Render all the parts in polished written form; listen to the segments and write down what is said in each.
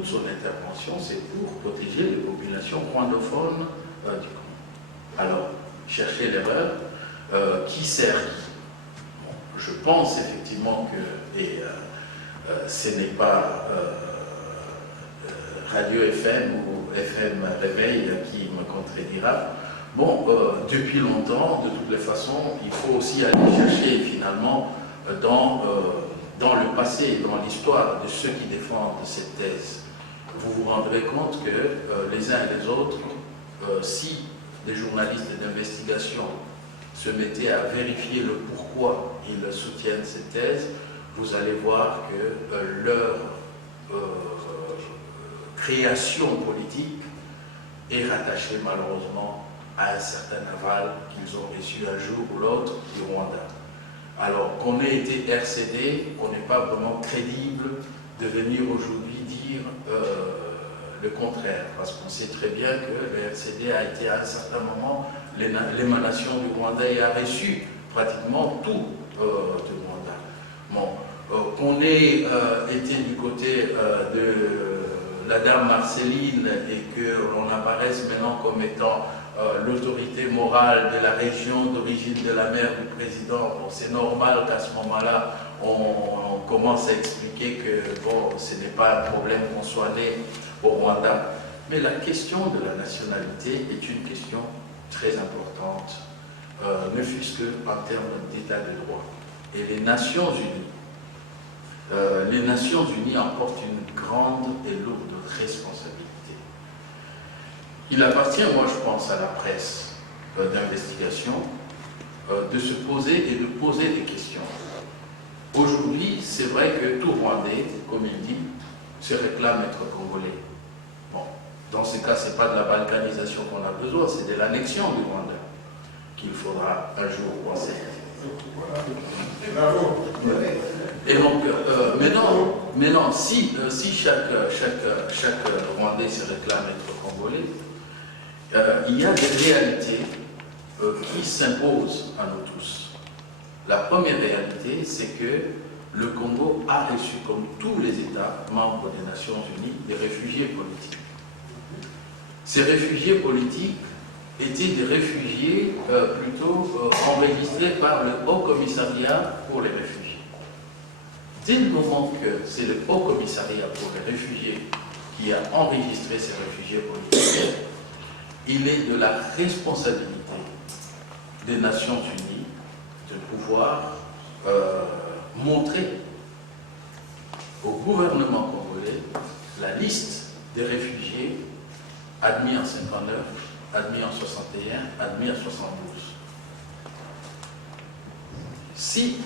toute son intervention, c'est pour protéger les populations rwandophones du Congo. Alors, chercher l'erreur, qui sert qui? Bon, je pense effectivement que, et ce n'est pas Radio FM ou FM Réveil qui me contredira. Bon, depuis longtemps, de toutes les façons, il faut aussi aller chercher finalement dans le passé, dans l'histoire de ceux qui défendent cette thèse. Vous vous rendrez compte que les uns et les autres, si des journalistes d'investigation se mettaient à vérifier le pourquoi ils soutiennent cette thèse, vous allez voir que leur création politique est rattachée malheureusement à un certain aval qu'ils ont reçu un jour ou l'autre du Rwanda. Alors qu'on ait été RCD, on n'est pas vraiment crédible de venir aujourd'hui dire le contraire, parce qu'on sait très bien que le RCD a été à un certain moment l'émanation du Rwanda et a reçu pratiquement tout du Rwanda. Bon, qu'on ait été du côté de la dame Marceline et qu'on apparaisse maintenant comme étant l'autorité morale de la région d'origine de la mère du président, bon, c'est normal qu'à ce moment-là, on commence à expliquer que bon, ce n'est pas un problème qu'on soit né au Rwanda. Mais la question de la nationalité est une question très importante, ne fût-ce qu'en termes d'état de droit. Et les Nations Unies emportent une grande et lourde responsabilité. Il appartient, moi je pense, à la presse d'investigation de se poser et de poser des questions. Aujourd'hui, c'est vrai que tout Rwandais, comme il dit, se réclame être congolais. Bon, dans ce cas, ce n'est pas de la balkanisation qu'on a besoin, c'est de l'annexion du Rwanda qu'il faudra un jour penser. Bravo. Et donc, maintenant, si chaque Rwandais se réclame être congolais, il y a des réalités qui s'imposent à nous tous. La première réalité, c'est que le Congo a reçu, comme tous les États membres des Nations Unies, des réfugiés politiques. Ces réfugiés politiques étaient des réfugiés plutôt enregistrés par le Haut Commissariat pour les réfugiés. Dès le moment que c'est le Haut Commissariat pour les réfugiés qui a enregistré ces réfugiés politiques, il est de la responsabilité des Nations Unies de pouvoir montrer au gouvernement congolais la liste des réfugiés admis en 59, admis en 61, admis en 72. Si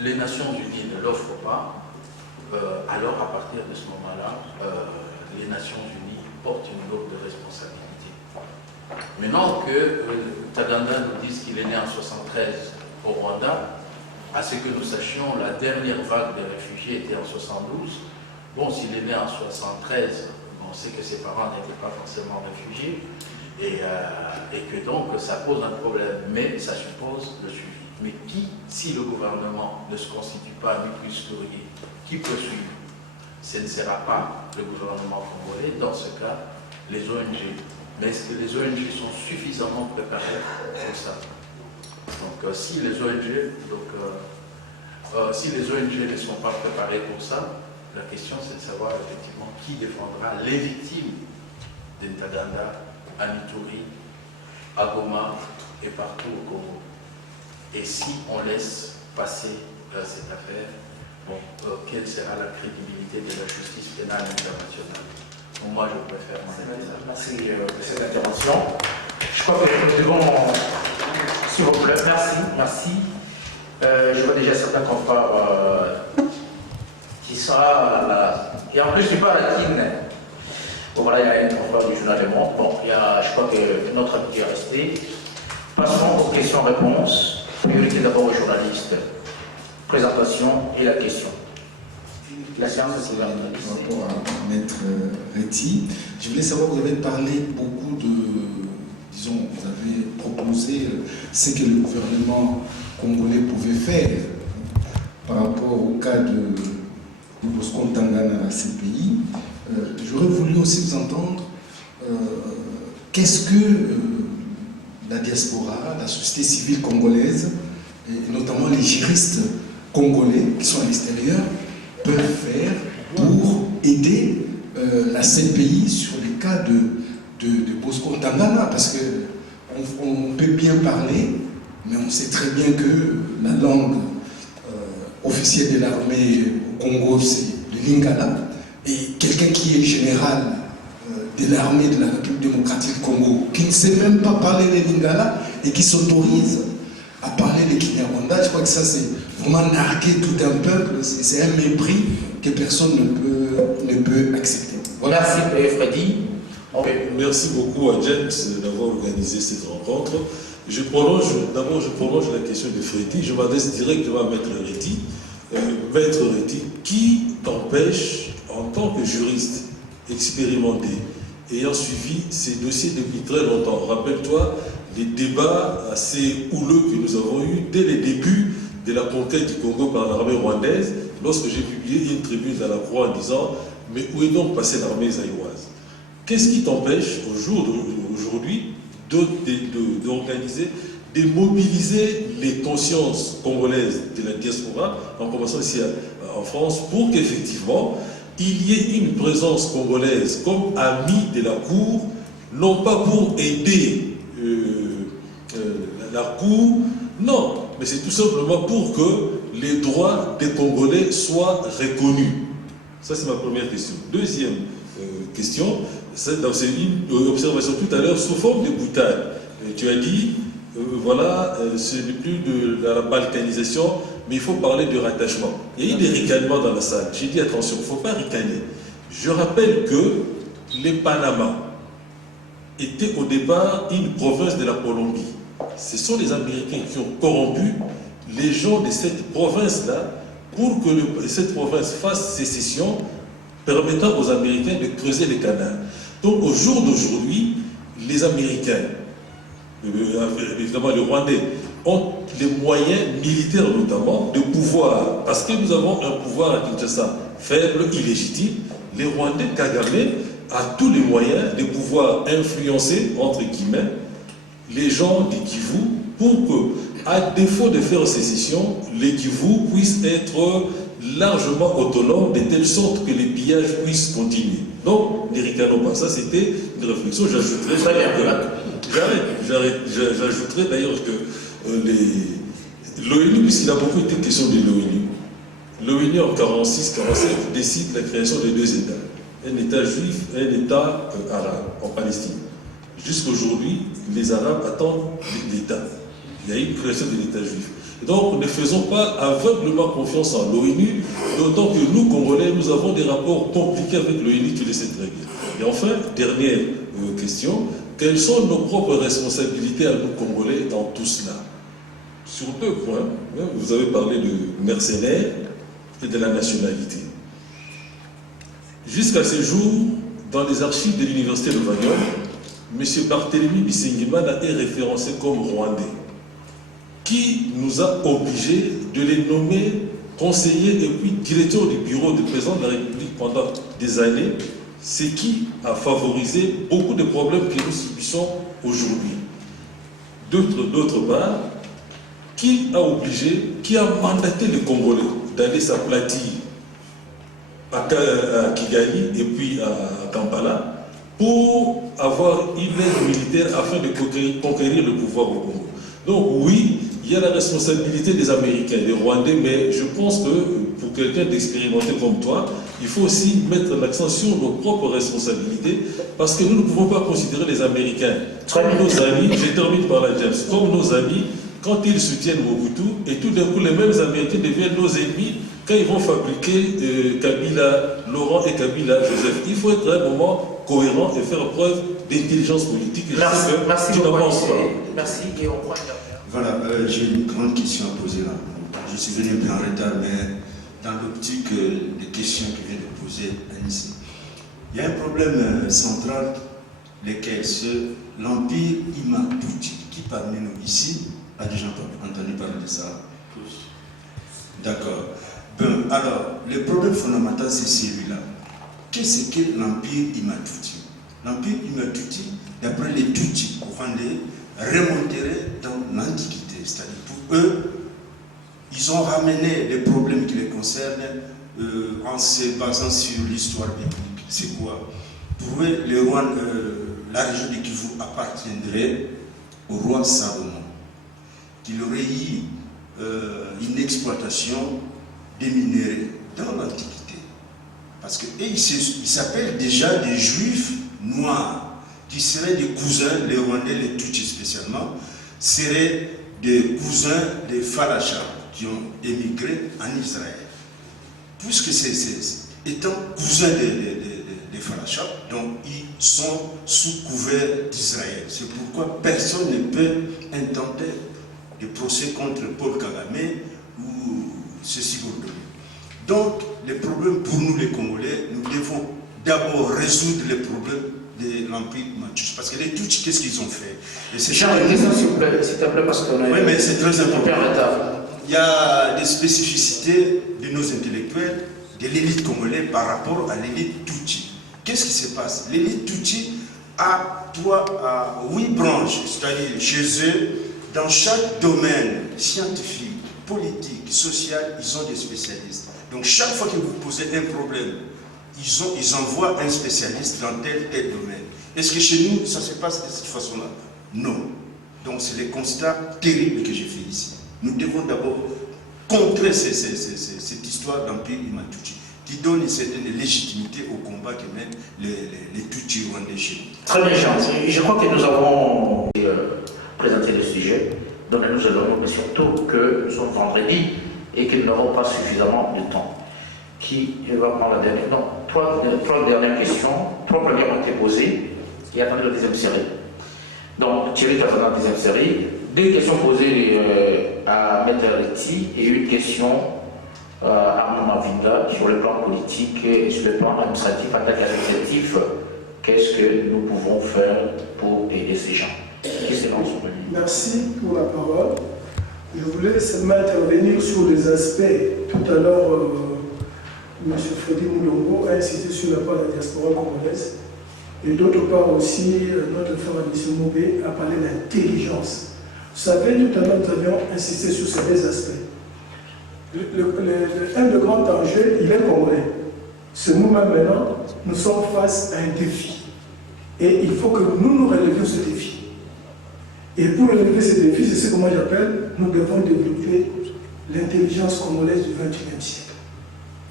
les Nations Unies ne l'offrent pas, alors à partir de ce moment-là, les Nations Unies portent une lourde responsabilité. Maintenant que Taganda nous dise qu'il est né en 73 au Rwanda, à ce que nous sachions, la dernière vague de réfugiés était en 72. Bon, s'il est né en 73, on sait que ses parents n'étaient pas forcément réfugiés et que donc ça pose un problème, mais ça suppose le suivi. Mais qui, si le gouvernement ne se constitue pas ni plus courrier, qui peut suivre? Ce ne sera pas le gouvernement congolais, dans ce cas, les ONG. Mais est-ce que les ONG sont suffisamment préparées pour ça? Donc si les ONG ne sont pas préparées pour ça, la question c'est de savoir effectivement qui défendra les victimes d'Ntaganda, à Ituri, à Goma et partout au Congo. Et si on laisse passer cette affaire, bon, quelle sera la crédibilité de la justice pénale internationale? Bon, moi, je préfère m'en arrêter là. Merci de cette intervention. Je crois que nous devons, s'il vous plaît, merci. Je vois déjà certains confrères qui sera et en plus, je ne suis pas à la Kine. Bon, voilà, il y a un confrère du journal Le Monde. Bon, je crois que notre habitude est restée. Passons aux questions-réponses. Priorité d'abord aux journalistes. Présentation et la question. La séance est ouverte. Par rapport à Maître Reti, je voulais savoir, vous avez parlé beaucoup de, disons, vous avez proposé ce que le gouvernement congolais pouvait faire par rapport au cas de Bosco Ntaganda à la CPI. Je j'aurais voulu aussi vous entendre qu'est-ce que la diaspora, la société civile congolaise, et notamment les juristes congolais qui sont à l'extérieur, peuvent faire pour aider la CPI sur les cas de Bosco Ntaganda, parce qu'on peut bien parler, mais on sait très bien que la langue officielle de l'armée au Congo, c'est le Lingala, et quelqu'un qui est général de l'armée de la République démocratique du Congo, qui ne sait même pas parler le Lingala et qui s'autorise à parler le Kinyarwanda, je crois que ça c'est vraiment narguer tout un peuple, c'est un mépris que personne ne peut accepter. Voilà. Merci Freddy. Merci beaucoup à James d'avoir organisé cette rencontre. D'abord je prolonge la question de Freddy, je m'adresse directement à Maître Reti. Maître Reti, qui t'empêche en tant que juriste expérimenté, ayant suivi ces dossiers depuis très longtemps, rappelle-toi les débats assez houleux que nous avons eus dès les débuts de la conquête du Congo par l'armée rwandaise, lorsque j'ai publié une tribune à la Croix en disant « Mais où est donc passée l'armée zaïroise ?» Qu'est-ce qui t'empêche au jour d'aujourd'hui d'organiser, de mobiliser les consciences congolaises de la diaspora, en commençant ici en France, pour qu'effectivement il y ait une présence congolaise comme amie de la Cour, non pas pour aider la Cour, non, mais c'est tout simplement pour que les droits des Congolais soient reconnus. Ça, c'est ma première question. Deuxième question, c'est une observation tout à l'heure sous forme de boutade. Tu as dit, voilà, ce n'est plus de la balkanisation, mais il faut parler de rattachement. Il y a eu des ricanements dans la salle. J'ai dit, attention, il ne faut pas ricaner. Je rappelle que les Panama étaient au départ une province de la Colombie. Ce sont les Américains qui ont corrompu les gens de cette province-là pour que cette province fasse sécession, permettant aux Américains de creuser les canaux. Donc au jour d'aujourd'hui, les Américains, évidemment les Rwandais, ont les moyens militaires notamment de pouvoir, parce que nous avons un pouvoir à Kinshasa faible, illégitime, les Rwandais, Kagame, a tous les moyens de pouvoir influencer, entre guillemets, les gens du Kivu pour que, à défaut de faire sécession, les Kivu puissent être largement autonomes de telle sorte que les pillages puissent continuer. Donc, ne ricanons pas. Ça, c'était une réflexion. J'ajouterais d'ailleurs que l'ONU, puisqu'il a beaucoup été question de l'ONU en 46-47 décide la création de deux États. Un État juif et un État arabe en Palestine. Jusqu'aujourd'hui, les Arabes attendent l'État. Il y a eu une création de l'État juif. Et donc, ne faisons pas aveuglement confiance en l'ONU, d'autant que nous, Congolais, nous avons des rapports compliqués avec l'ONU, tu le sais très bien. Et enfin, dernière question, quelles sont nos propres responsabilités à nous, Congolais, dans tout cela? Sur deux points, vous avez parlé de mercenaires et de la nationalité. Jusqu'à ce jour, dans les archives de l'Université de Vagnon, M. Barthélemy Bisengimana est référencé comme Rwandais, qui nous a obligés de les nommer conseillers et puis directeurs du bureau du président de la République pendant des années, ce qui a favorisé beaucoup de problèmes que nous subissons aujourd'hui. D'autre part, qui a mandaté les Congolais d'aller s'aplatir à Kigali et puis à Kampala pour avoir une aide militaire afin de conquérir le pouvoir au Congo. Donc oui, il y a la responsabilité des Américains, des Rwandais, mais je pense que pour quelqu'un d'expérimenté comme toi, il faut aussi mettre l'accent sur nos propres responsabilités, parce que nous ne pouvons pas considérer les Américains comme nos amis, je termine par la James, comme nos amis quand ils soutiennent Mobutu, et tout d'un coup les mêmes Américains deviennent nos ennemis quand ils vont fabriquer Kabila Laurent et Kabila Joseph. Il faut être à un moment cohérent et faire preuve d'intelligence politique. Et merci tu n'avances pas. Merci et on croit. Voilà, j'ai une grande question à poser là. Je suis venu un peu en retard, mais dans l'optique des questions que vient de poser Anissé. Il y a un problème central, lequel c'est l'Empire Imatouti, qui parmi nous ici a déjà entendu parler de ça. Tous. D'accord. Bon, alors, le problème fondamental, c'est celui-là. qu'est-ce que l'Empire Imatuti? L'Empire Imatuti, d'après les Tutsi rwandais, remonterait dans l'Antiquité. C'est-à-dire pour eux, ils ont ramené les problèmes qui les concernent en se basant sur l'histoire biblique. C'est quoi? Pour eux, la région de Kivu appartiendrait au roi Salomon, qu'il aurait eu une exploitation des minéraux dans l'Antiquité. Parce qu'ils s'appellent déjà des Juifs noirs, qui seraient des cousins, les Rwandais, les Tutsis spécialement, seraient des cousins des Falachas qui ont émigré en Israël. Puisque étant cousins des Falachas, donc ils sont sous couvert d'Israël. C'est pourquoi personne ne peut intenter de procès contre Paul Kagame ou ceci pour lui. Donc, les problèmes pour nous les Congolais, nous devons d'abord résoudre les problèmes de l'Empire Matouche. Parce que les Tutsis, qu'est-ce qu'ils ont fait? J'ai une question, s'il te plaît, parce qu'on a... Oui, mais c'est très important. Il y a des spécificités de nos intellectuels, de l'élite congolaise par rapport à l'élite Tutsi. Qu'est-ce qui se passe? L'élite Tutsi a 8 branches, c'est-à-dire chez eux, dans chaque domaine scientifique, politique, social, ils ont des spécialistes. Donc chaque fois que vous posez un problème, ils envoient un spécialiste dans tel domaine. Est-ce que chez nous, ça se passe de cette façon-là? Non. Donc c'est le constat terrible que j'ai fait ici. Nous devons d'abord contrer cette histoire d'Empire Imatuti, qui donne une certaine légitimité au combat que mènent les Tutsis rwandais chez nous. Très bien, Jean. Je crois que nous avons présenté le sujet. Donc nous allons, mais surtout que nous sommes vendredi et que nous n'aurons pas suffisamment de temps. Qui va prendre la dernière? Non, trois dernières questions. 3 premières ont été posées et attendu la deuxième série. Donc Thierry attend la deuxième série. 2 questions posées à Maître Reti et une question à Arnaud Mavinga sur le plan politique et sur le plan administratif en tant qu'associatif. Qu'est-ce que nous pouvons faire pour aider ces gens? Merci pour la parole. Je voulais seulement intervenir sur les aspects. Tout à l'heure, M. Freddy Moulongo a insisté sur la part de la diaspora congolaise. Et d'autre part aussi, notre frère M. Moubé a parlé d'intelligence. Vous savez, tout à l'heure, nous avions insisté sur ces 2 aspects. Un des grands dangers, il est congolais. Ce moment maintenant, nous sommes face à un défi. Et il faut que nous relevions ce défi. Et pour relever ce défi, c'est ce que moi j'appelle, nous devons développer l'intelligence congolaise du XXIe siècle.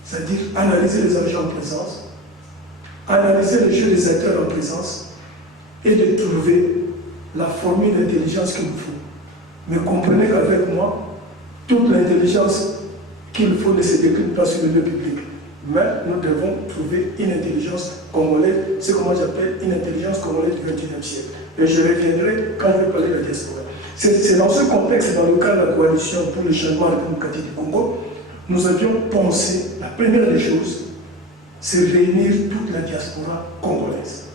C'est-à-dire analyser les agents en présence, analyser les jeux des acteurs en présence et de trouver la formule d'intelligence qu'il nous faut. Mais comprenez qu'avec moi, toute l'intelligence qu'il faut ne se décline pas sur le lieu public. Mais nous devons trouver une intelligence congolaise, c'est ce que moi j'appelle une intelligence congolaise du XXIe siècle. Et je reviendrai quand je vais parler de la diaspora. C'est dans ce contexte, dans le cadre de la coalition pour le changement démocratique du Congo, nous avions pensé, la première des choses, c'est réunir toute la diaspora congolaise.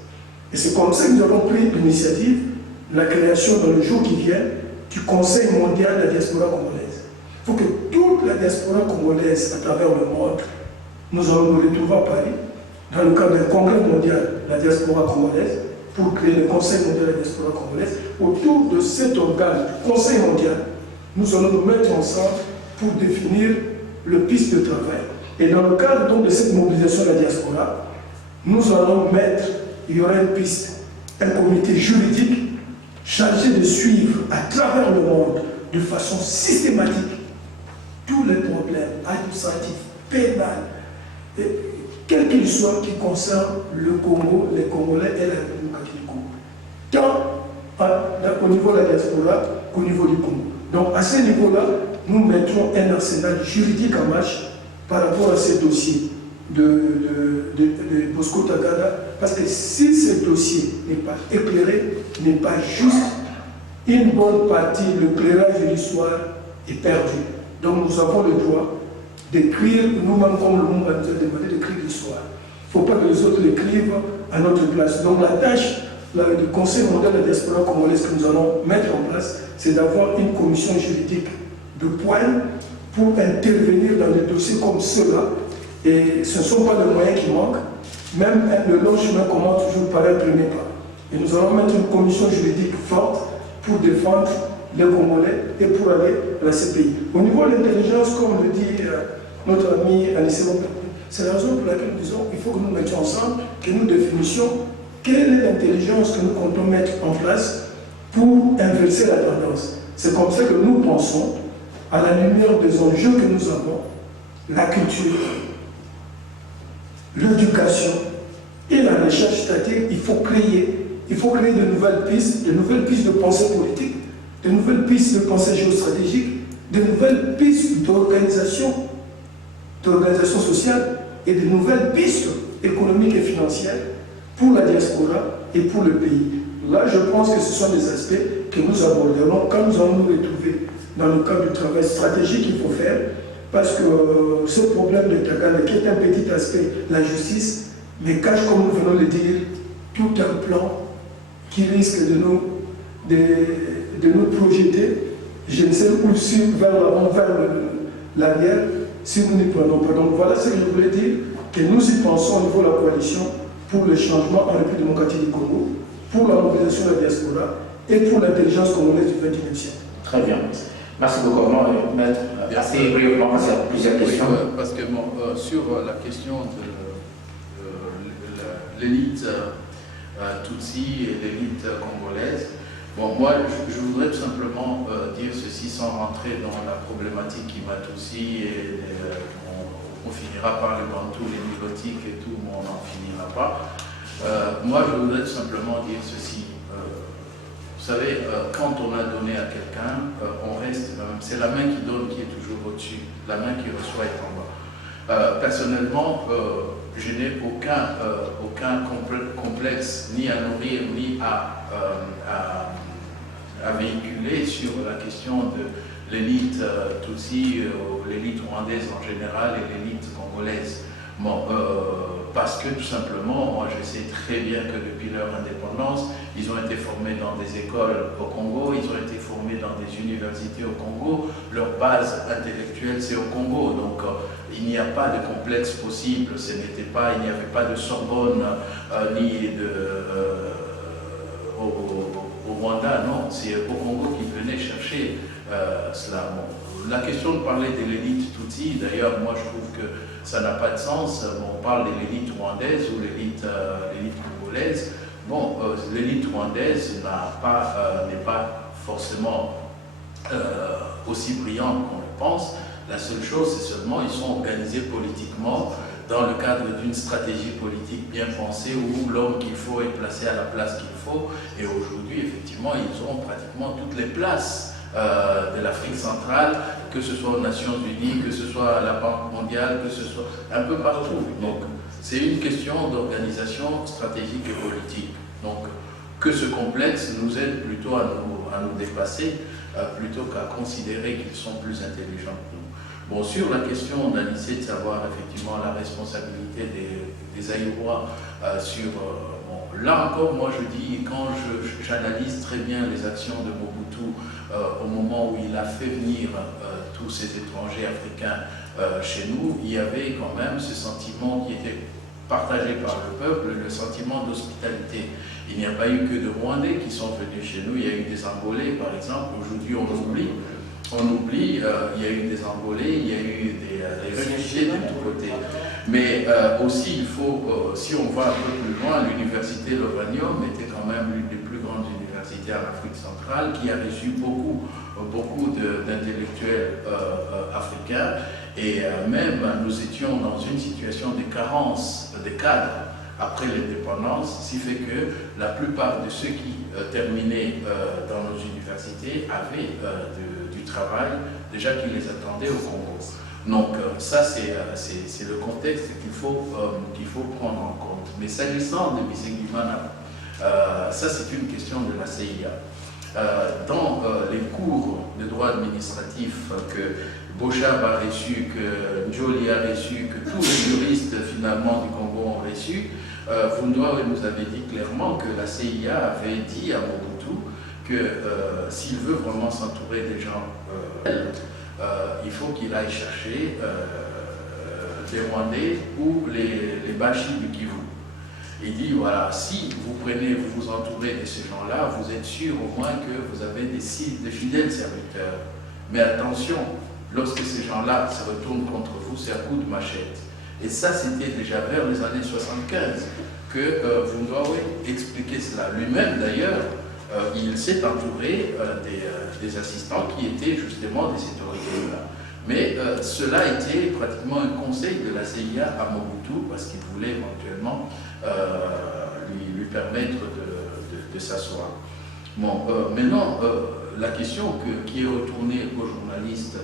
Et c'est comme ça que nous avons pris l'initiative, la création dans le jour qui vient, du Conseil mondial de la diaspora congolaise. Il faut que toute la diaspora congolaise à travers le monde, nous allons nous retrouver à Paris, dans le cadre d'un congrès mondial de la diaspora congolaise, pour créer le Conseil mondial de la diaspora congolaise. Autour de cet organe, du Conseil mondial, nous allons nous mettre ensemble pour définir le piste de travail. Et dans le cadre donc, de cette mobilisation de la diaspora, nous allons mettre, il y aura une piste, un comité juridique chargé de suivre à travers le monde, de façon systématique, tous les problèmes administratifs, pénals, quel qu'il soit qui concerne le Congo, les Congolais et la démocratie du Congo. Tant au niveau de la diaspora qu'au niveau du Congo. Donc à ce niveau-là, nous mettrons un arsenal juridique en marche par rapport à ces dossiers de Bosco Tagada, parce que si ce dossier n'est pas éclairé, n'est pas juste, une bonne partie, l'éclairage de l'histoire est perdu. Donc nous avons le droit d'écrire, nous-mêmes comme le monde nous a demandé d'écrire l'histoire. Il ne faut pas que les autres l'écrivent à notre place. Donc la tâche du Conseil mondial de la diaspora congolaise que nous allons mettre en place, c'est d'avoir une commission juridique de pointe pour intervenir dans des dossiers comme ceux-là. Et ce ne sont pas les moyens qui manquent. même le long chemin commence toujours par un premier pas. Et nous allons mettre une commission juridique forte pour défendre les Congolais et pour aller à la CPI. Au niveau de l'intelligence, comme le dit notre ami Anissé Lopé, c'est la raison pour laquelle nous disons qu'il faut que nous mettions ensemble, que nous définissions quelle est l'intelligence que nous comptons mettre en place pour inverser la tendance. C'est comme ça que nous pensons, à la lumière des enjeux que nous avons, la culture, l'éducation et la recherche, c'est-à-dire il faut créer de nouvelles pistes de pensée politique, de nouvelles pistes de pensée géostratégique, de nouvelles pistes d'organisation sociale et de nouvelles pistes économiques et financières pour la diaspora et pour le pays. Là, je pense que ce sont des aspects que nous aborderons quand nous allons nous retrouver dans le cadre du travail stratégique qu'il faut faire, parce que ce problème de Tagala, qui est un petit aspect, la justice, mais cache, comme nous venons de le dire, tout un plan qui risque de nous projeter, je ne sais où, vers l'avant, vers l'arrière, si nous n'y prenons pas. Donc voilà ce que je voulais dire, que nous y pensons au niveau de la coalition pour le changement en République démocratique du Congo, pour la mobilisation de la diaspora et pour l'intelligence congolaise du XXIe siècle. Très bien. Merci beaucoup, maître. Assez brièvement, parce qu'il y a plusieurs questions. Parce que sur la question de l'élite Tutsi et l'élite congolaise, bon, moi, je voudrais tout simplement dire ceci sans rentrer dans la problématique qui m'a Tutsi et on finira par les bantous, les nilotiques et tout, mais on n'en finira pas. Moi, je voudrais tout simplement dire ceci. Vous savez, quand on a donné à quelqu'un, on reste, c'est la main qui donne qui est toujours au-dessus, la main qui reçoit est en bas. Personnellement, je n'ai aucun complexe ni à nourrir, ni à véhiculer sur la question de l'élite Tutsi, l'élite rwandaise en général et l'élite congolaise. Bon, parce que tout simplement, moi je sais très bien que depuis leur indépendance, ils ont été formés dans des écoles au Congo, ils ont été formés dans des universités au Congo, leur base intellectuelle c'est au Congo, donc il n'y a pas de complexe possible, il n'y avait pas de Sorbonne ni au Rwanda, non, c'est au Congo qu'ils venaient chercher cela. Bon, la question de parler de l'élite Tutsi, d'ailleurs moi je trouve que ça n'a pas de sens. Bon, on parle de l'élite rwandaise ou l'élite congolaise. Bon, l'élite rwandaise n'est pas forcément aussi brillante qu'on le pense. La seule chose, c'est seulement qu'ils sont organisés politiquement dans le cadre d'une stratégie politique bien pensée où l'homme qu'il faut est placé à la place qu'il faut. Et aujourd'hui, effectivement, ils ont pratiquement toutes les places de l'Afrique centrale, que ce soit aux Nations Unies, que ce soit à la Banque mondiale, que ce soit un peu partout. Donc, c'est une question d'organisation stratégique et politique. Donc, que ce complexe nous aide plutôt à nous dépasser, plutôt qu'à considérer qu'ils sont plus intelligents que nous. Bon, sur la question, on a essayé de savoir effectivement la responsabilité des Aïrois là encore, moi je dis, quand j'analyse très bien les actions de Mobutu au moment où il a fait venir tous ces étrangers africains chez nous, il y avait quand même ce sentiment qui était partagé par le peuple, le sentiment d'hospitalité. Il n'y a pas eu que de Rwandais qui sont venus chez nous, il y a eu des Angolais par exemple, aujourd'hui on oublie, il y a eu des Angolais, il y a eu des réfugiés de tous côtés. Mais aussi, il faut, si on va un peu plus loin, l'université Lovanium était quand même l'une des plus grandes universités en Afrique centrale qui a reçu beaucoup d'intellectuels africains. Et même, nous étions dans une situation de carence des cadres après l'indépendance, ce qui fait que la plupart de ceux qui terminaient dans nos universités avaient du travail déjà qui les attendait au Congo. Donc ça c'est le contexte qu'il faut prendre en compte. Mais s'agissant de Bisengimana, ça c'est une question de la CIA. Dans les cours de droit administratif que Bochab a reçu, que Njoli a reçu, que tous les juristes finalement du Congo ont reçu, Vundwa nous avait dit clairement que la CIA avait dit à Mobutu que s'il veut vraiment s'entourer des gens, il faut qu'il aille chercher les Rwandais ou les Bachis du Kivu. Il dit, voilà, si vous prenez, vous vous entourez de ces gens-là, vous êtes sûr au moins que vous avez des fidèles serviteurs. Mais attention, lorsque ces gens-là se retournent contre vous, c'est à coup de machette. Et ça, c'était déjà vers les années 75 que Vungawe expliquait cela. Lui-même, d'ailleurs, il s'est entouré des assistants qui étaient justement de cette origine-là. Mais cela était pratiquement un conseil de la CIA à Mobutu parce qu'il voulait éventuellement lui permettre de s'asseoir. Bon, maintenant, la question qui est retournée aux journalistes,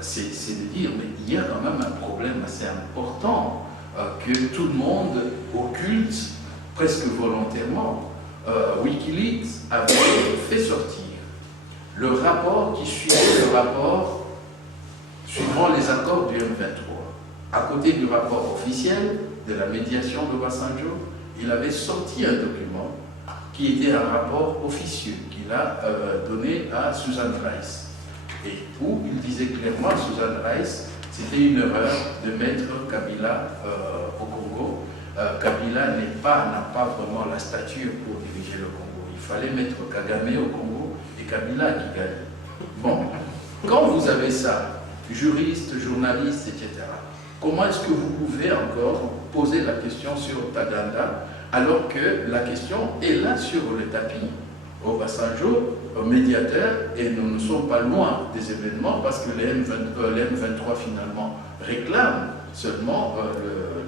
c'est de dire, mais il y a quand même un problème assez important que tout le monde occulte presque volontairement. Wikileaks avait fait sortir le rapport qui suivait le rapport suivant les accords du M23. À côté du rapport officiel de la médiation de Obasanjo, il avait sorti un document qui était un rapport officieux qu'il a donné à Susan Rice. Et où il disait clairement à Susan Rice, c'était une erreur de mettre Kabila au Congo. Kabila n'a pas vraiment la stature pour diriger le Congo. Il fallait mettre Kagame au Congo et Kabila qui gagne. Bon, quand vous avez ça, juriste, journaliste, etc., comment est-ce que vous pouvez encore poser la question sur Taganda alors que la question est là sur le tapis? Obasanjo, médiateur, et nous ne sommes pas loin des événements parce que les M23 finalement réclament seulement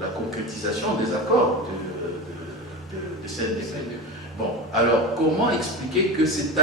la concrétisation des accords de CNDP. Bon, alors comment expliquer que c'est